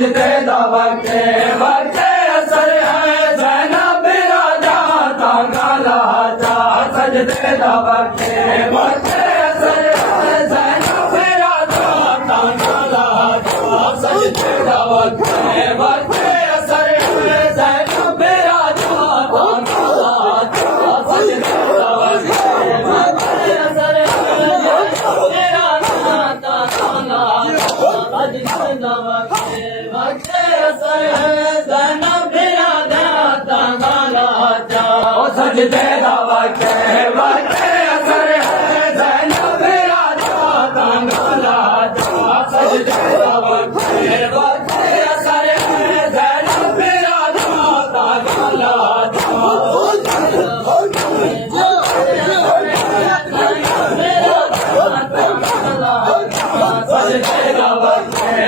सजदे दा वक्त असर है ज़ैनब राजा तांगा लाचा सजदे दा वक्त असर है ज़ैनब राजा तांगा लाचा सजदे दा वक्त असर है ज़ैनब राजा तांगा लाचा सजदे दा वक्त असर है सजदे दा वक्त असर है ज़ैनब राजा तांगा लाचा सजदे दा वक्त असर है ज़ैनब राजा तांगा लाचा सजदे दा वक्त असर है ज़ैनब राजा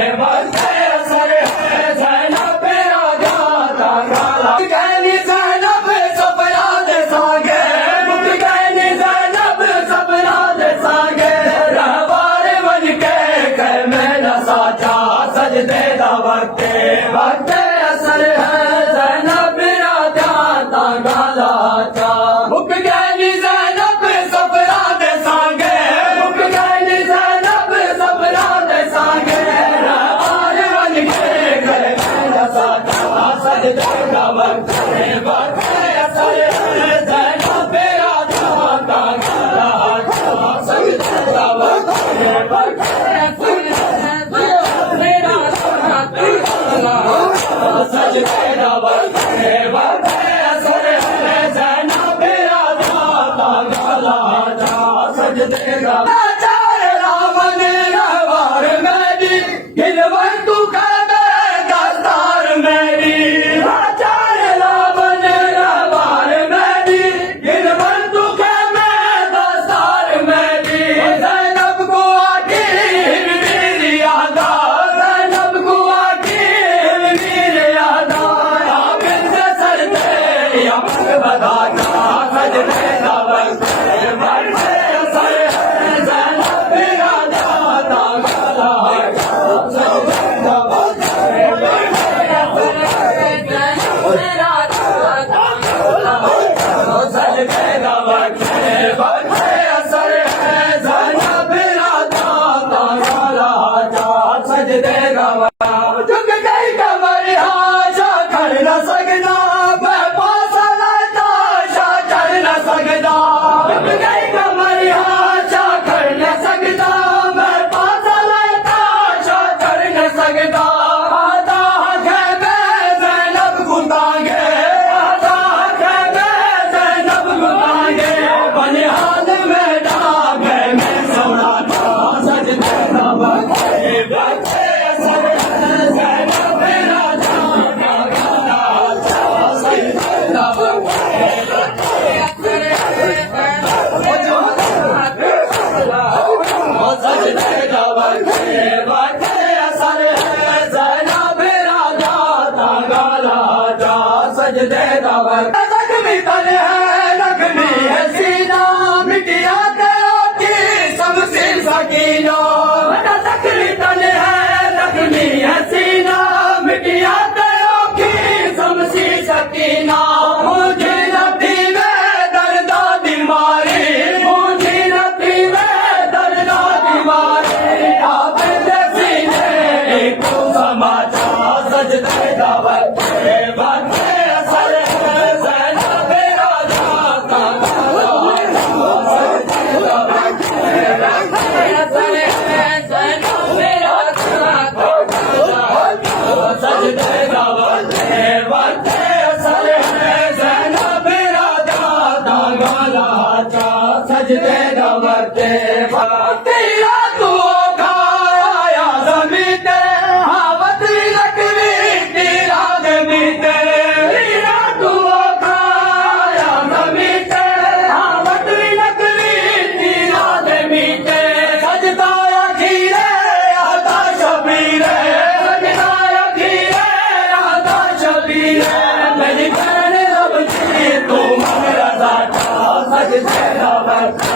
तांगा लाचा सजदे दा वक्त असर है ज़ैनब राजा तांगा लाचा मुक गई ज़ैनब सफरा दे सांगे मुक गई ज़ैनब सफरा दे सांगे रहवार बन के घर में साचा सजदे दा वक्त असर है ज़ैनब राजा तांगा लाचा सजदे दा वक्त सजदे दा वक्त असर है ज़ैनब राजा तांगा लाचा सजदे दा रावण रहवार मेरी गिलवन तू कहबे दस्तार मेरी रावण रहवार मेरी गिलवन तू कहबे दस्तार मेरी ज़ैनब को आके वीर यादा ज़ैनब को आके वीर यादा आबिद सर पे अमर बदाना सजदे दा वक्त असर है ज़ैनब राजा तांगा लाचा सजदे दा वक्त सजदे दा वक्त असर है ज़ैनब राजा तांगा लाचा सजदे दा वक्त झुक गई कमर हाशा कर न सकदा मैं पास लाता शा कर न सकदा झुक गई कमर हाशा कर न सकदा मैं पास लाता शा कर न सकदा आता है मैं ज़ैनब गुतांगे आता है मैं ज़ैनब गुतांगे बनिहाल में डागे मैं सोना था सजदे दा वक्त असर है ज़ैनब राजा तांगा लाचा सजदे दा वक्त सजदे दा वक्त असर है ज़ैनब राजा तांगा लाचा सजदे दा वक्त ज़ख्मी तन है ज़ख्मी है सीना मिटिया तेरा की शमशीर सकीना ज़ख्मी तन है ज़ख्मी है सीना मिटिया तेरा की शमशीर सकीना मुझे नथी में दर्दा बीमारी मुझे नथी में दर्दा बीमारी आबिद सीने को समाचा सजदे दा वक्त असर है ज़ैनब राजा तांगा लाचा सजदे दा वक्त असर है ज़ैनब राजा तांगा लाचा सजदे दा वक्त असर है ज़ैनब राजा तांगा लाचा सजदे दा वक्त तेरा तू खाया ज़मीन ते हावत लकवी तेरा ज़मीन ते तेरा तू खाया ज़मीन ते हावत लकवी तेरा ज़मीन ते सजदा खीरे आता शबीरे सजदा खीरे आता शबीरे मेरी बहन रब की तू मन रज़ा सजदे दा वक्त